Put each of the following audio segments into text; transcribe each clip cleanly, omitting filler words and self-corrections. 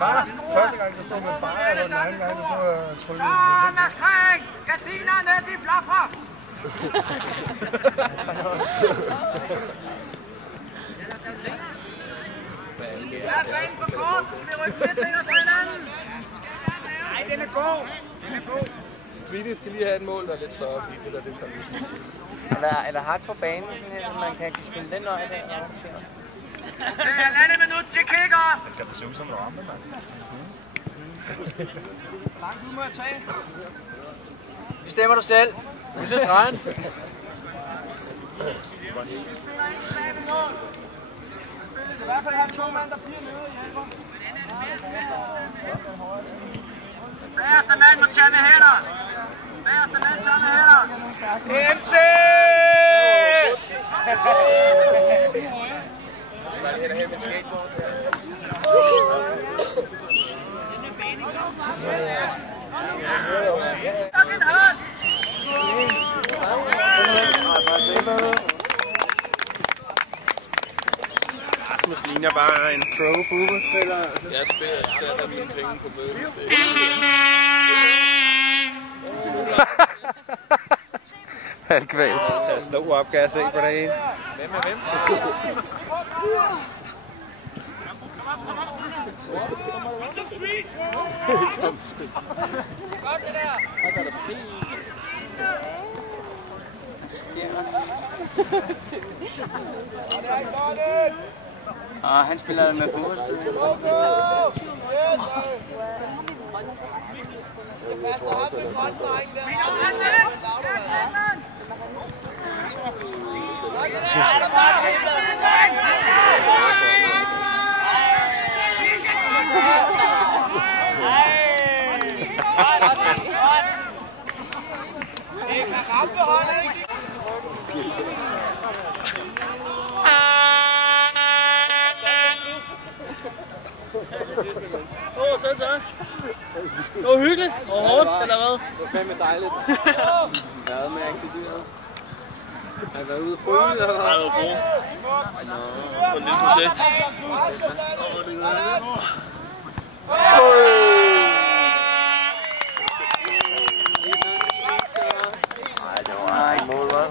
bare første gang, der stod med bare, og den anden gang, der stod og trykkede. Så, Mads Kring! Gardinerne, de blaffer! Ja, banen for kort, så skal vi rykke lidt længere fra hinanden. Nej, den er god. Den er god. Streetet skal lige have et mål, der er lidt større, fordi det der, det er kondition. Er der hak på banen, sådan her, så man kan spille den nøje der, når der sker noget? Okay, halvandet minut til kicker. Det kan da se ud som en ramme, mand. Hvor langt ud må jeg tage? Bestemmer du selv. Vi ser stregen. Vi skal i hvert fald have 2 mand, der bliver nede og hjælper. Bagerste mand må tage med hænder. Bagerste mand tager med hænder. MC! Jeg vil have mit skateboard. Fucking hard! Rasmus ligner bare en pro-fodboldspiller. Jeg sætter mine penge på mødet. Halvkvæl. Tag stå op, kan jeg se på det ene. Hvem er hvem? Godt det der! Hvad gør der fint? Han spiller med fodbold. Det var hyggeligt og hårdt, eller hvad? Det var fandme dejligt. Jeg havde med aktiveret. Jeg har været ude på bryde, eller hvad? Nej, det var få. På et lille projekt. Nej, det var ikke mål, hva'?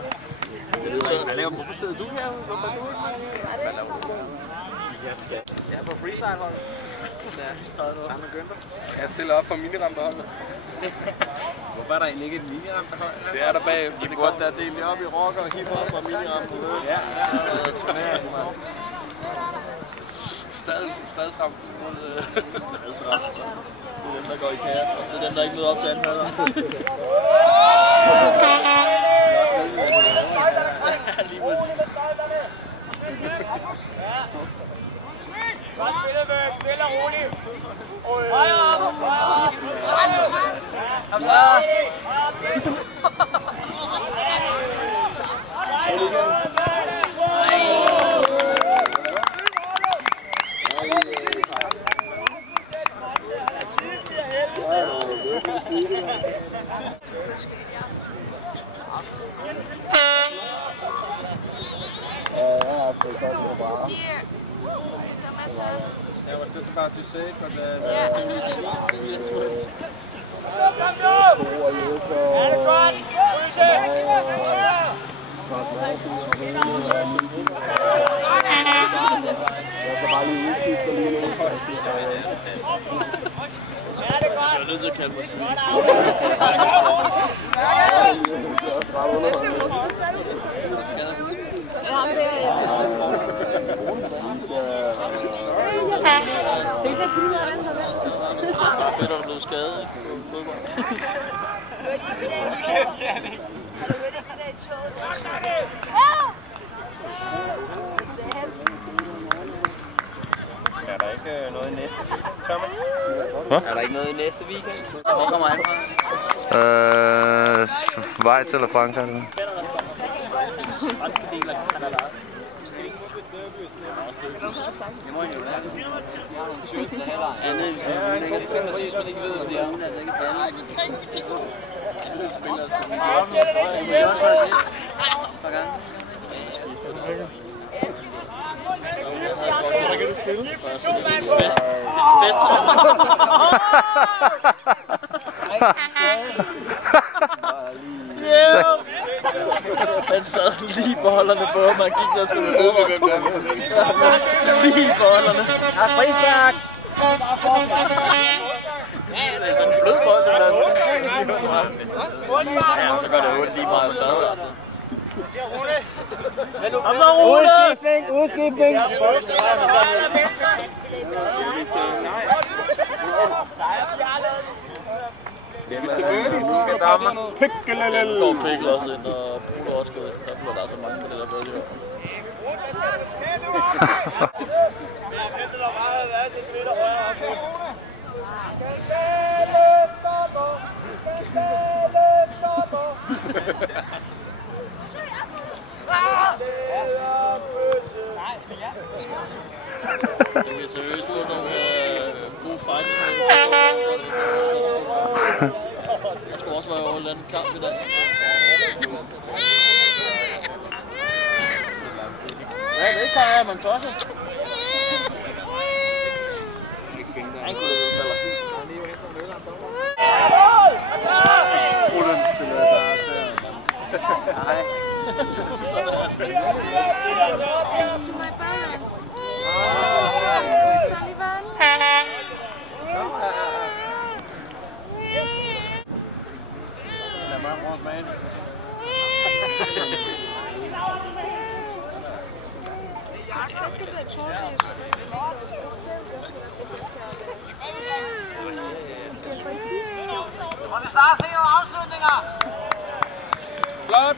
Hvorfor sidder du her? Hvorfor er du ikke? Hvad laver du? Jeg er på freestyle-holdet. Jeg stiller op for minirampeholdet. Hvorfor er der egentlig ikke et minirampehold? Det er der bagefter. De burde da dele op i rocker og hiphop og minirampehold. Ja, Stadsramp. Stadsramp. Det er dem, der går i kaos. Det er dem, der ikke møder op til anden halvleg. Lige præcis. Bare spille med stille og roligt. Højre op! Kom så! I was just about to say, but jeg er nødt til at kalde mig Fedt, er du blevet skadet på fodbold? Kæft, Jannik! Har du hørt det der i toget? Er der ikke noget i næste weekend, Thomas? Hvad? Er der ikke noget i næste weekend? Hvor kommer han fra? Schweiz eller Frankrig? Eller? Franske del af Canada. Det må jo være det. Andet end sådan, ikke? Det er præcis, man ikke ved, at det er hun altså ikke færdig. Alle spillere skal vi gøre. Par gange. Hvor kan du spille? bedste. Han sad lige på holderne på, og man gik der og spillede fodbold. Lige på holderne. Ja, frispark! Det er sådan en blød bold, den der. Ja, så gør det jo lige meget bedre, altså. Udskiftning, udskiftning. Hvis det er bønlig, så skal dammer. Pikkelelel. Går Pikkel også ind, og Bruder også går ind. Så bliver der så mange på det der bønlig her. Det bliver seriøst på nogle gode fights. Jeg skulle også være over en eller anden kamp i dag. Hvad er det, Kaja? Man tosser? Han kunne det udfalde. Rullen stiller bare. Nej. Og det Sara ser afslutninger. Flot!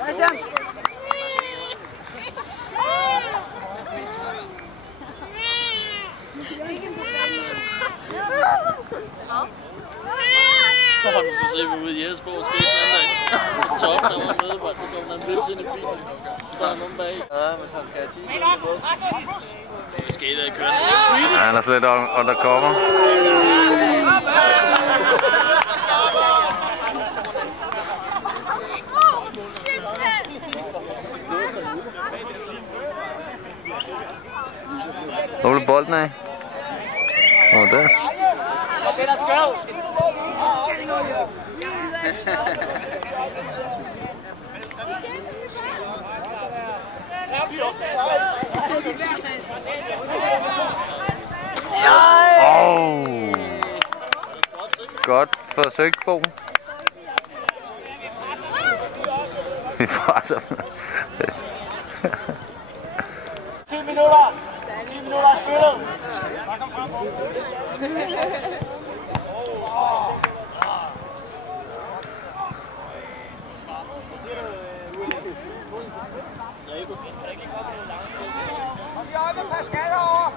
Christian! Så ser vi ude i Jesper og skete den anden dag. Top, der var med, så kom der en vips ind i bilen. Så er der nogen bag. Ja, men så skal jeg 10. Det skete, at jeg kørte. Han er slet undercover. Hvor blev bolden af? Åh, der. Godt forsøgt, Bo. Vi får så 10 minutter. 10 minutter af spillet. Kom lige op med Pascal over.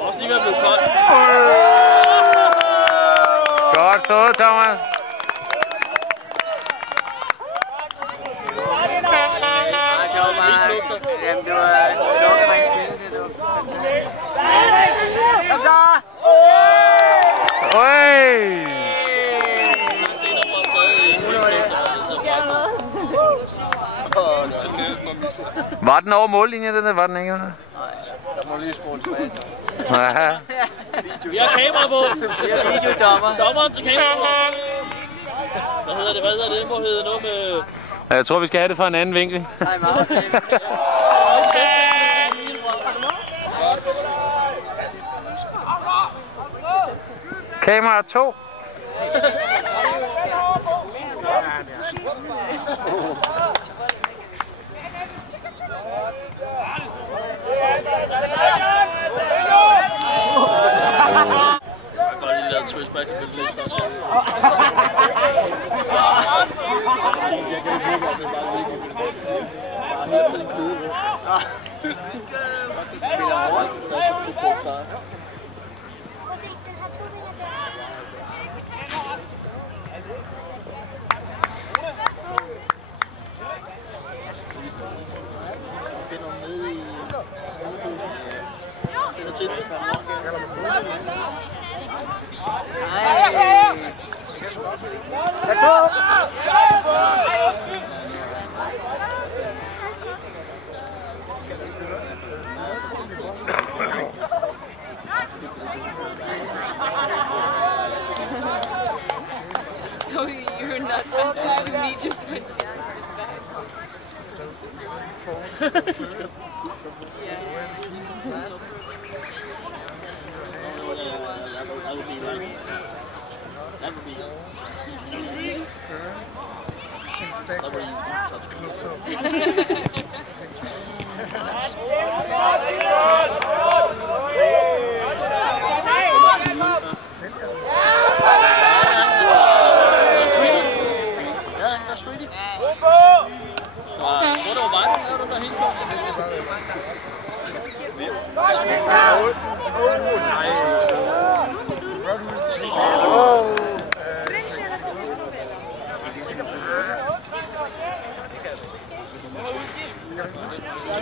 Også lige ved at blive koldt. godt stået, Thomas. Jamen, det var lukket. Kom så! Var den over mållinjen, den der? Var den ikke? Nej, der må lige spole tilbage. Ja. Vi har kamera på. Vi har videodommer. Dommeren til kamera. Hvad hedder det? Det må hedde noget med... Jeg tror, vi skal have det fra en anden vinkel. Kamera 2. til det. So you're not passive to me just when she's back. It's just gonna be super. Yeah. That would be like. That would be. Inspect. That would be Close up.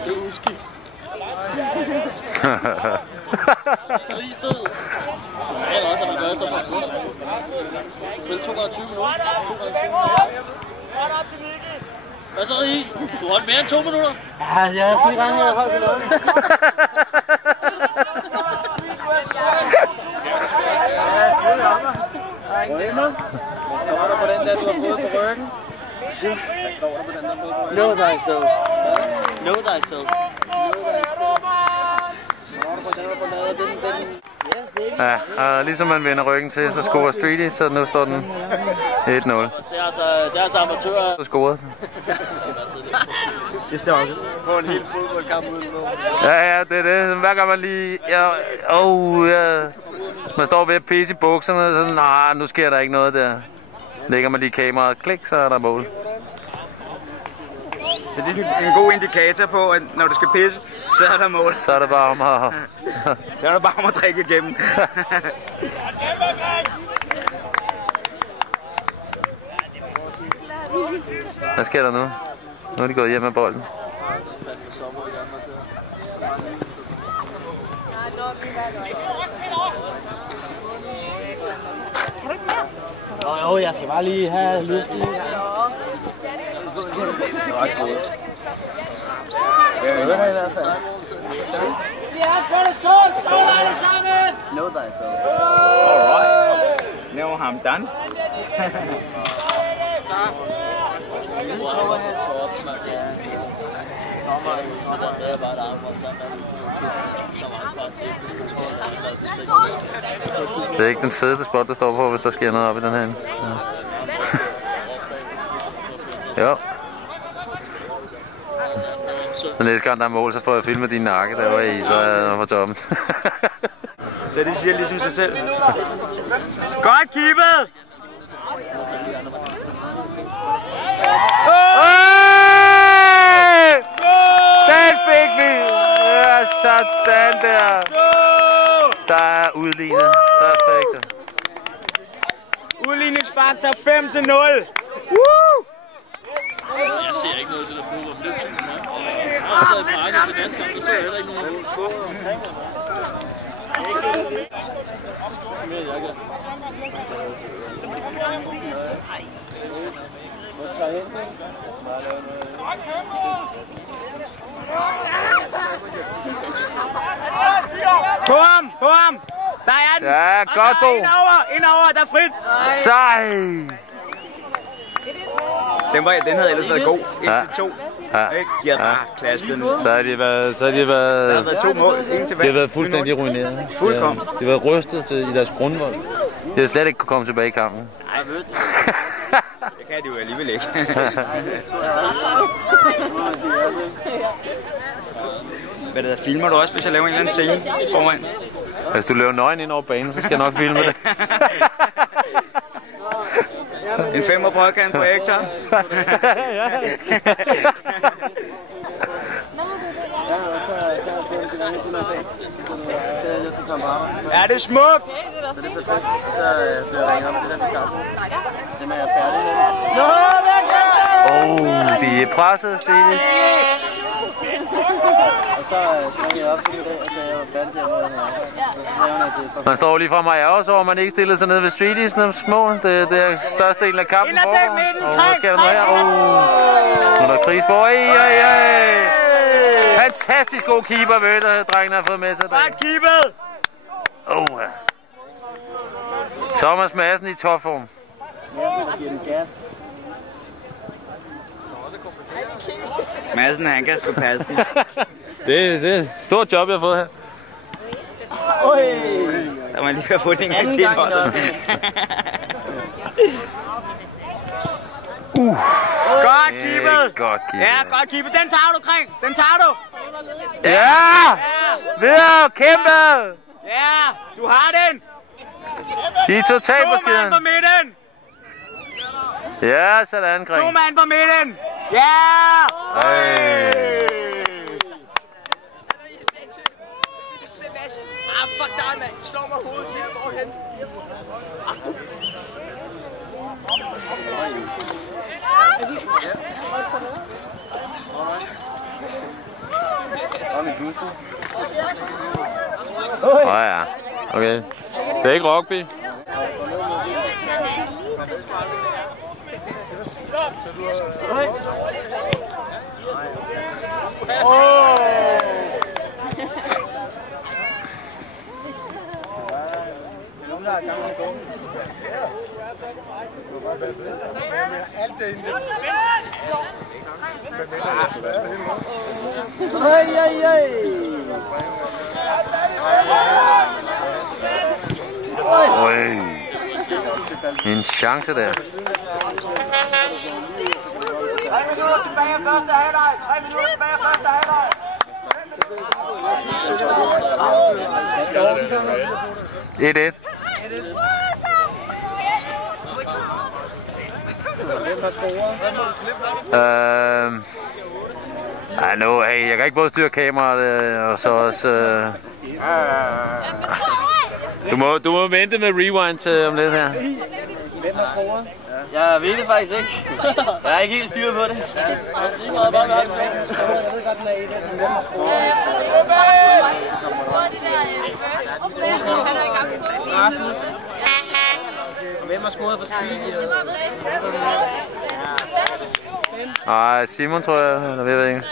Det er udskift. Lige sted. Det sagde også, at man gør efter på en bus. Spil 220 minutter. Hvad så, Is? Du holdt mere end 2 minutter. Ja, jeg skal ikke regne med at holde til noget. Hvad står der på den der, du har fået på ryggen? Hvad står der på den der, du har fået på ryggen? Know thyself. Know thyself. Ja, ligesom man vender ryggen til, så scorer Streety, så nu står den 1-0. Det er altså amatører. Du scorede. Det ser også på en hel fodboldkamp uden på. Ja, det er det. Hver gang man lige... Ja. Man står ved at pisse i bukserne, så nej, nu sker der ikke noget der. Lægger man lige kameraet, klik, så er der mål. Så det er sådan en god indikator på, at når du skal pisse, så er der mål. Så er det bare om at... Så er det bare om at drikke igennem. Hvad sker der nu? Nu er de gået hjem med bolden. Jo, jeg skal bare lige have luft i. Know thyself. Alright. Now I'm done. Det er ikke den fedeste spot, der står på, hvis der sker noget op i den her ende. Ja. Jo. Den næste gang der er mål, så får jeg filmet din nakke derovre i, så er jeg på toppen. Så det siger ligesom sig selv. Godt keepet! Den fik vi! Ja, sådan der! Der er udlignet. Perfekt. Udligningsfaktor 5-0. Jeg ser ikke noget af det der fodbold, men det er tydeligt nok. Jeg har taget brækket til dansk gang, det så heller ikke nogen. På ham! På ham! Der er den! Ja, godt, Bo! Indover! Der er frit! Sej! Den havde ellers været god. 1-2. Ja. De har bare klasket den. Så har de været... Der har været 2 mål. De har været fuldstændig ruineret. Fuldkommen. De har været rystet i deres grundvold. De har slet ikke kunne komme tilbage i kampen. Nej, ved du. Det kan de jo alligevel ikke. Hvad det der, filmer du også, hvis jeg laver en eller anden scene foran? Hvis du løber nøgen ind over banen, så skal jeg nok filme det. En 5'er brødkant på Hector. Er det smukt? Så det er perfekt. Så det ringer med det der med Carsten. Så det er jeg færdig med. De er presset, Stine. så ringede jeg op til i dag, og så jeg var færdig der med her. Man står lige fra mig også over, man ikke stillede sig ned ved streeties små. Det er størstedelen af kampen for. Og hvad sker der nu her? Nu er der kris på. Fantastisk god keeper, drengene har fået med sig. Godt keepet! Thomas Madsen i topform. Madsen, han kan sgu passe den. Det er et stort job, jeg har fået her. Der må lige have fået en gang til. Godt keepet! Godt keepet. Ja, godt keepet. Den tager du, Kring. Den tager du. Ja! Videre, kæmpe! Ja, du har den. De er totalt på skiden. 2 mand på midten. Ja, sådan, Kring. 2 mand på midten. Ja! Fuck dig, mand. Slå mig hovedet, siger jeg, hvor hen. Ja. Okay. Det er ikke rugby. Alt det inde. En chance der. 3 minutter tilbage af første halvleg. 3 minutter tilbage af første halvleg. Nu, hey, jeg kan ikke både styre kameraet og så også... Du må vente med rewind til om lidt her. Hvem har scoret? Jeg ved det faktisk ikke. Jeg er ikke helt styret på det. Jeg ved godt, den er 1. Hvem har scoret? Rasmus. Hvem har scoret for Sylvie? Nej, Simon tror jeg, eller ved jeg ikke.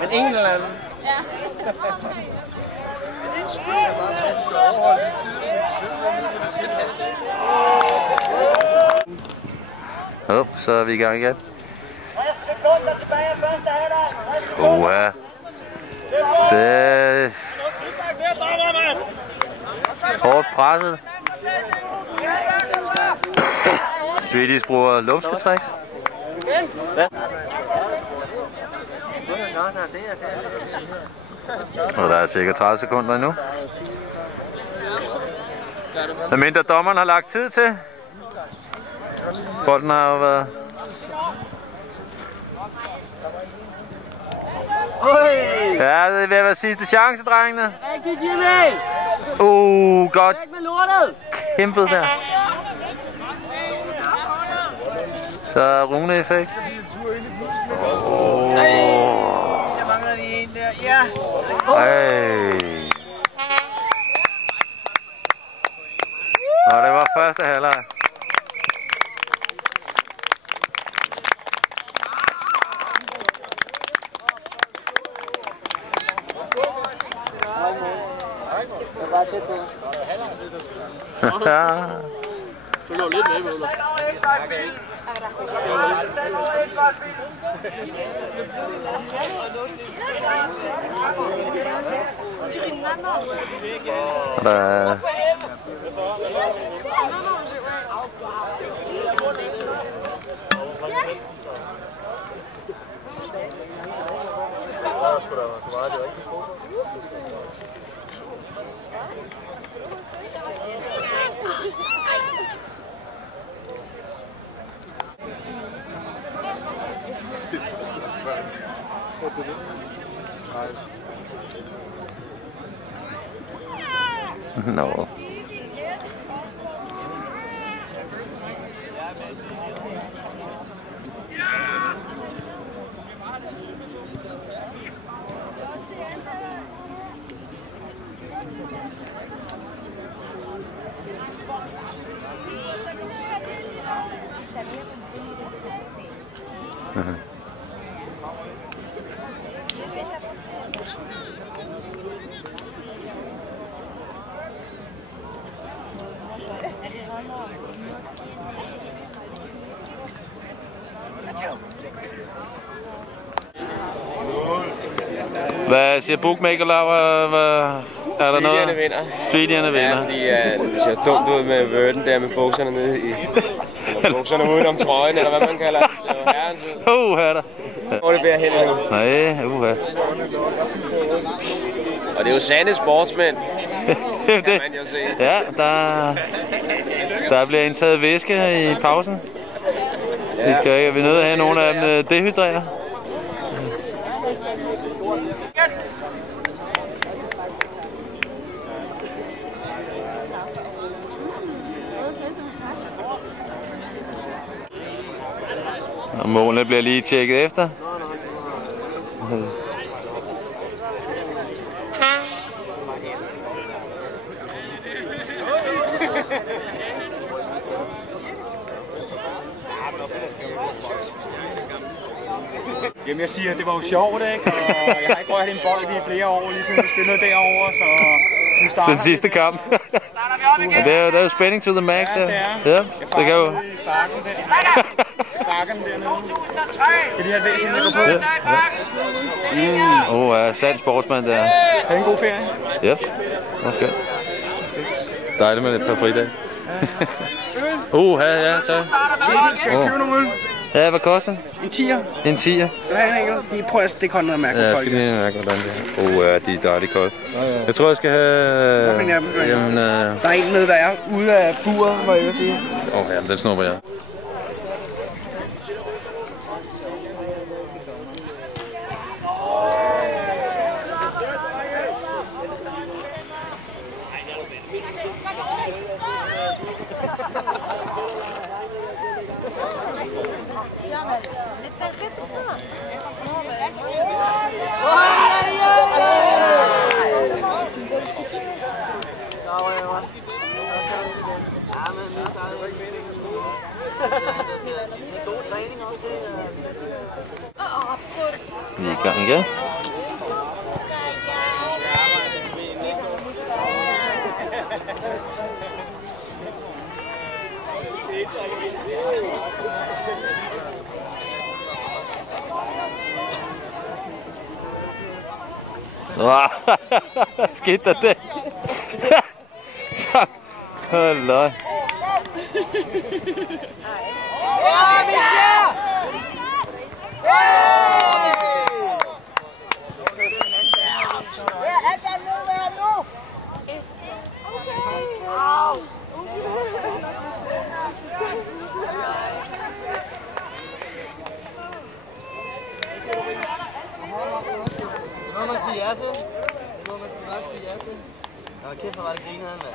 Men ingen eller anden. Så er vi i gang igen. 60 sekunder tilbage af første halvleg. Det er hårdt presset. Streeties bruger lumsketricks. Og der er cirka 30 sekunder endnu. Hvad mindre dommeren har lagt tid til. Bolden har jo været... Ja, det vil være sidste chance, drengene. Rigtig, Jimmy! Godt kæmpet der. Så Rune-effekt. Jeg mangler lige en der. Ja! Og det var første halvleg. Ja. Følger jo lidt med, Møller. No. Hvad siger bookmaker Laura? Er der noget? Streetierne vinder. Streetierne vinder. Ja, fordi det ser dumt ud med Verden der med bukserne nede i... Eller bukserne udenom trøjen, eller hvad man kalder det. Det ser herrens ud. Her der. Hvor det bliver helt nu. Nej, Og det er jo sande sportsmænd. det. Kan man jo se. Ja, der bliver indtaget væske i pausen. Ja. Vi er nødt til at have nogle af dem dehydrerer. Og målene bliver lige tjekket efter. Jamen jeg siger, det var jo sjovt, ikke? Og jeg har ikke rørt en bold i flere år, ligesom vi spillede derovre, så nu starter den sidste kamp. Ja, det er jo spænding to the max der. Ja, det er. Ja, det kan jo. Bakken dernede. Skal de have et væsen, der går på? Ja. Sand sportsmand der. Havde en god ferie? Ja, måske. Dejligt med et par fridage. Ja, tak. Skal jeg købe nogle øl? Ja, hvad koster den? En 10'er. En 10'er? Vil du have en enkelt? Prøv at stikke hånden ned og mærke, ja, jeg skal lige mærke, hvordan det er. Ja, de er dejligt kolde. Jeg tror, jeg skal have... Hvor finder jeg dem? Jamen, der er en nede, der er ude af buret, må jeg vil sige. Ja, den snupper jeg. Vi er i gang igen. Skete der det? Så. Halløj. Det må man sige ja til. Det må man nok sige ja til. Nå, kæft, hvor var det grineren, mand.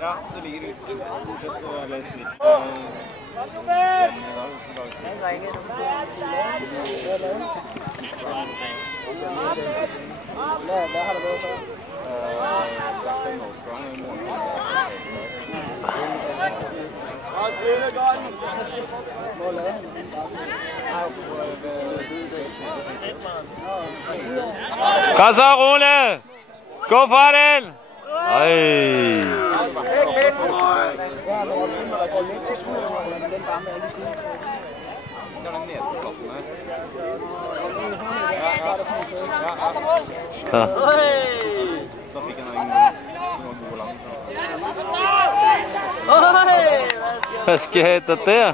Ja, det ligger det. Hvad har der været så? Jeg har 5 års børn. Kom så, Rune! Gå for den! Ej! Ja. Så fik han ingen Hvad sker der der?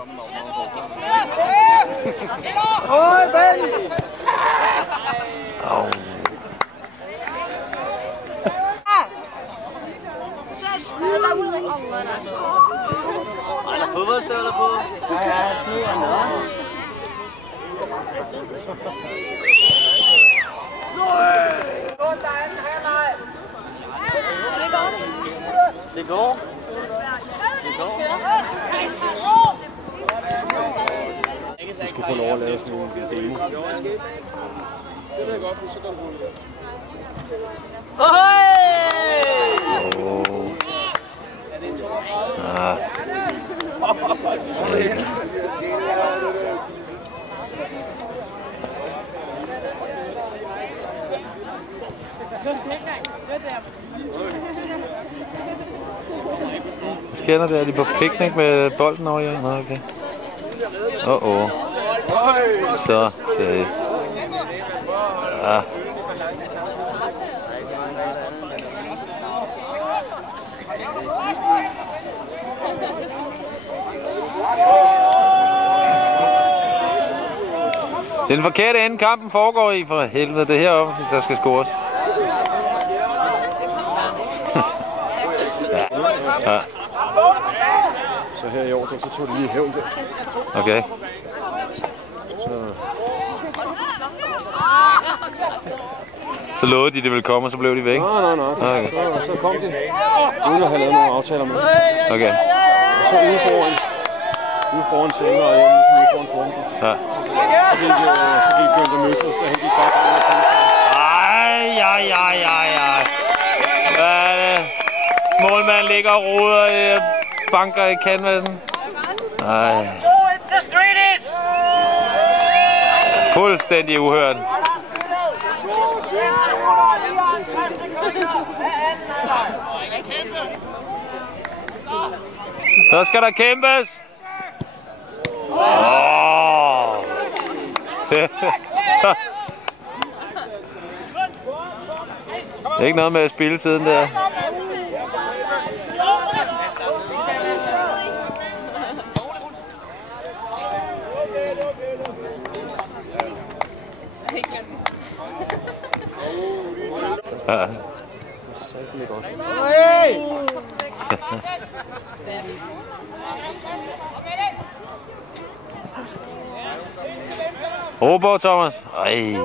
Er der fodboldstøvler på? Ja, Det går. Det går. Hvad sker der der? Er de på picnic med bolden over jer? Nå, okay. Så seriøst. Ja. Det er den forkerte ende, kampen foregår i, for helvede. Det er heroppe, hvis der skal scores. Ja. Så her i år, så tog de lige hævn der. Okay. Så lovede de, det ville komme, og så blev de væk? Nej. Okay. Så kom de, uden at have lavet nogle aftaler med. Okay. Og så ude foran Sænger og hjemme, ligesom ude foran Formen. Ja. Så gik Günther Møklers, og han gik bare gang med Ej. Hvad er det? Målmanden ligger og roder i banker i canvasen. Ej. Fuldstændig uhørt. Så skal der kæmpes. Ikke noget med at spille siden der. Ja. Robert, Thomas. Ej.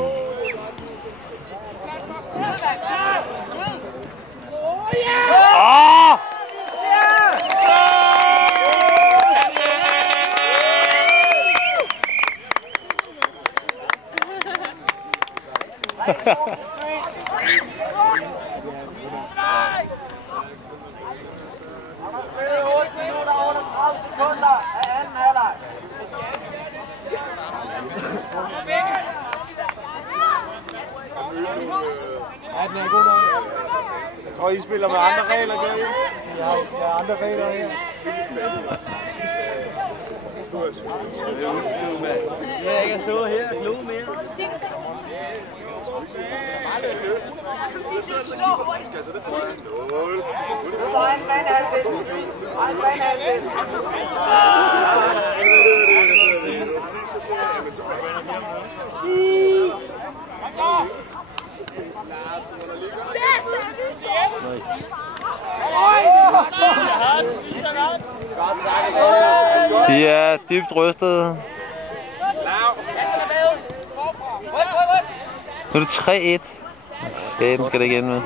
Ja, den er god nok. Jeg tror, I spiller med andre regler, gør I? Jeg har andre regler her. Jeg kan stå her og glo mere. De er dybt rystede. Nu er det 3-1. Skaden skal det ikke ende med.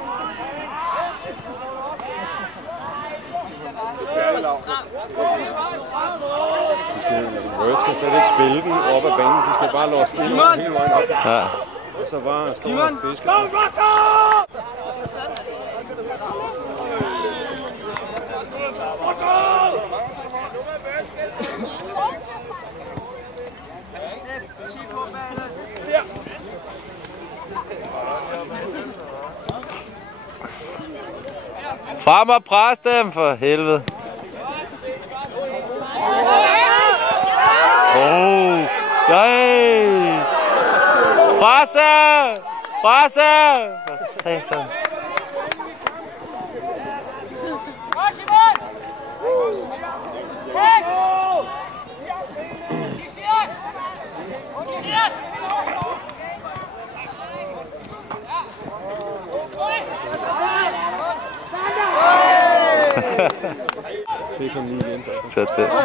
Rødt skal slet ikke spille den op ad banen. De skal bare låse den hele vejen op. Ja. Og så bare stå og fiske. Frem og pres dem, for helvede. Nej! Presse! For satan. Fik ham lige igen. Tæt det. Hvor,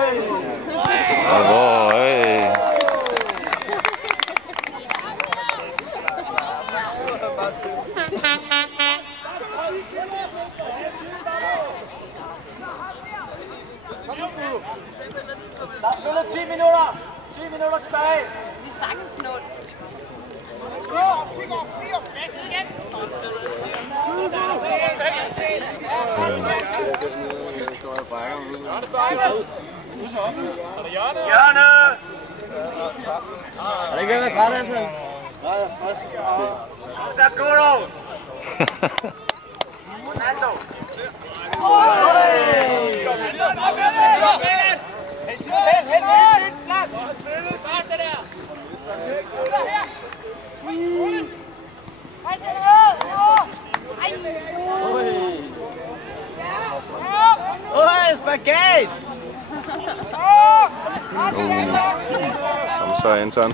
Der er spillet 10 minutter. 10 minutter tilbage. Vi er sagtens 0. Hjørne! Er det ikke været træt, altså? Nej, jeg er frisk. Så Kudo! Ronaldo! Spagat! Kom så, Anton.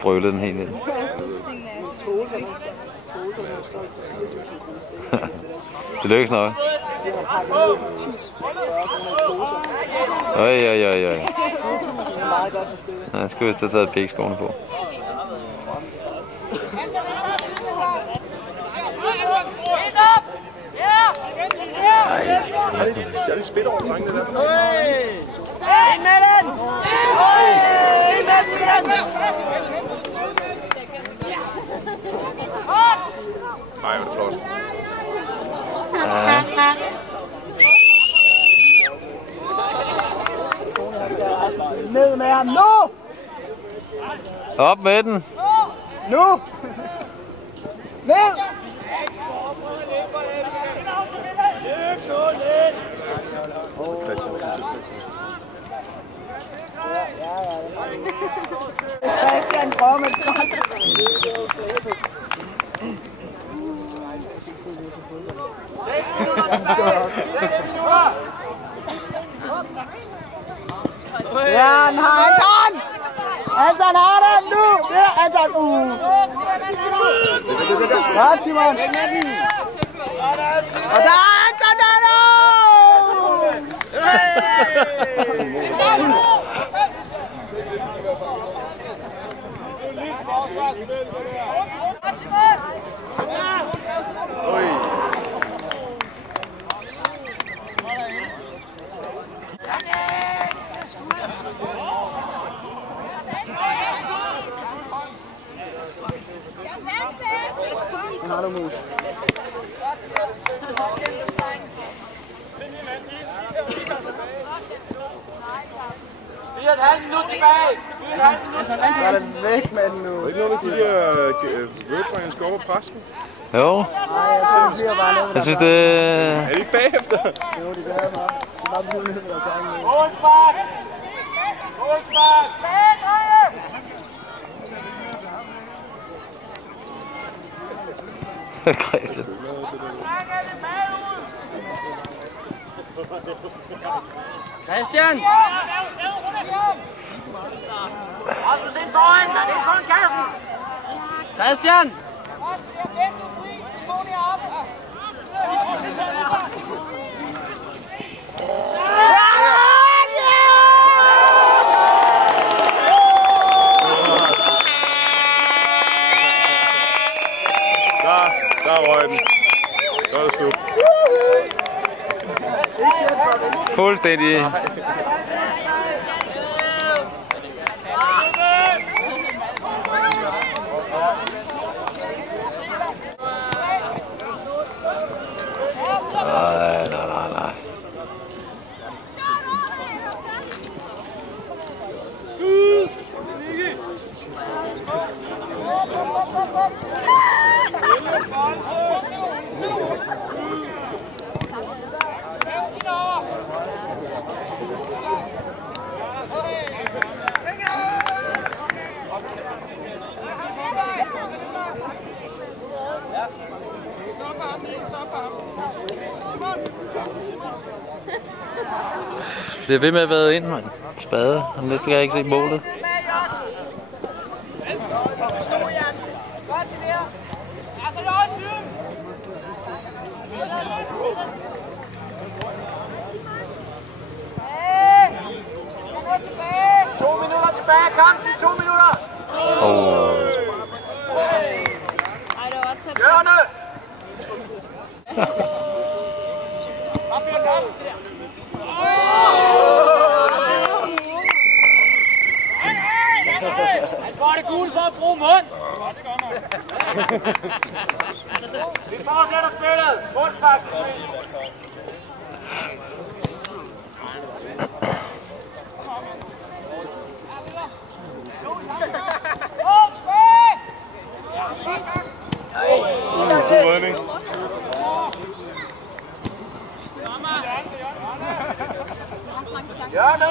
Brølede den helt ind. Det lykkes nok. Øj. Jeg skulle vist have taget pækskoene på. Jeg lige spiller over drengene der. Ind med den! Ind med den igen! Nej, hvor er det flot. Ned med ham nu! Op med den! Nu! Ned! Christian Grommelsen. Ja, han har Anton! Anton har den nu! Ja, Anton! Godt, Simon! Og der er Anton der nu! Den har du mus. Så er det væk med den nu. Er ikke noget med de der vødbrændende skal op og presse dem? Jo. Nej, jeg synes, det bliver bare noget. Jeg synes det... Er det ikke bagefter? Jo, de gør bare. De bare bliver ned med deres egen måde. Målspark! Målspark! Christian. Christian! Har du set foran? Er det kun kassen? Christian! Der røg den. Så er det slut. Fuldstændig. Nej. Det er ved med at være ind, mand. Spade. Om lidt skal jeg ikke se målet. To minutter tilbage i kampen. 2 minutter. Hjørne! gul for at bruge mund. Vi fortsætter spillet. Bundspark. Hjørne!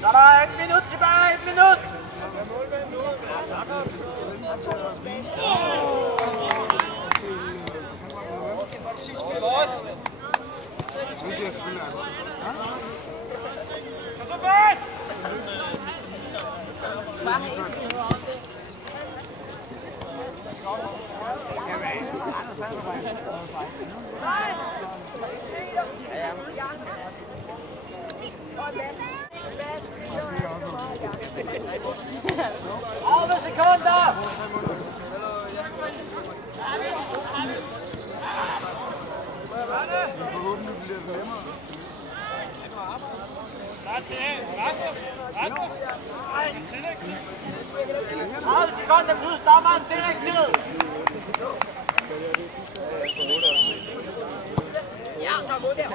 Så der er 1 minut tilbage, 1 minut! Sekunder! Sekunder plus dommeren tillægstid. Ja, der må det.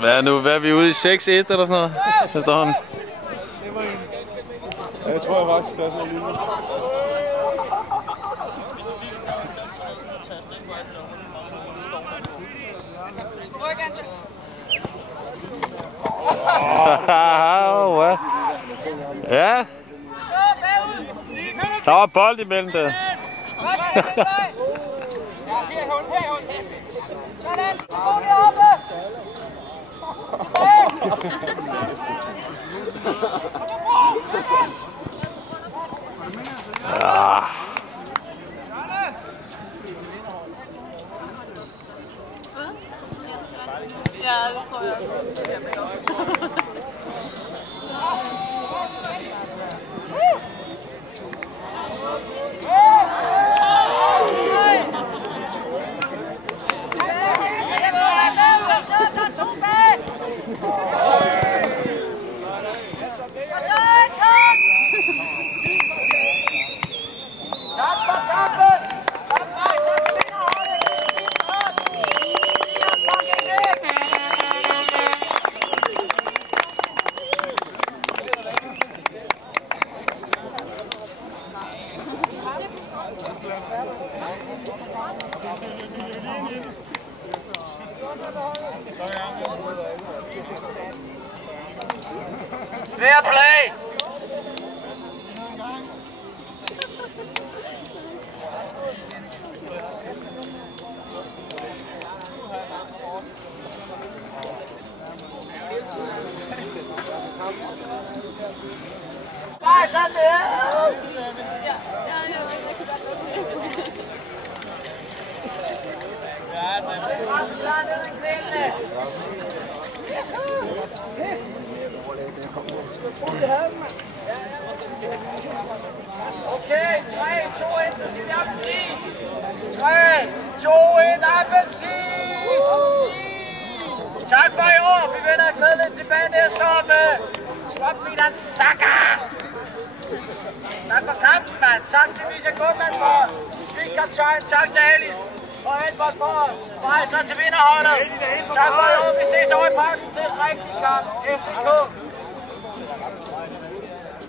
Hvad er nu? Hvad er vi ude i 6-1 eller sådan noget? Efterhånden. Ja, jeg tror faktisk, det er sådan noget Ja. Der var bold imellem der. Ja, det tror jeg også. Fair play! Nej, sådan der! Ja, okay, 3, 2, 1, så siger vi appelsin. 3, 2, 1, appelsin. Tak for i år. Vi vinder et medlem tilbage næste år med Swapmilan Saka. Tak for kampen, mand. Tak til Misha Gutland for vigkaptajn. Tak til Alice og Edvard for at rejse sig til vinderholdet. Tak for i år. Vi ses over i parken til strækning kamp. FCK.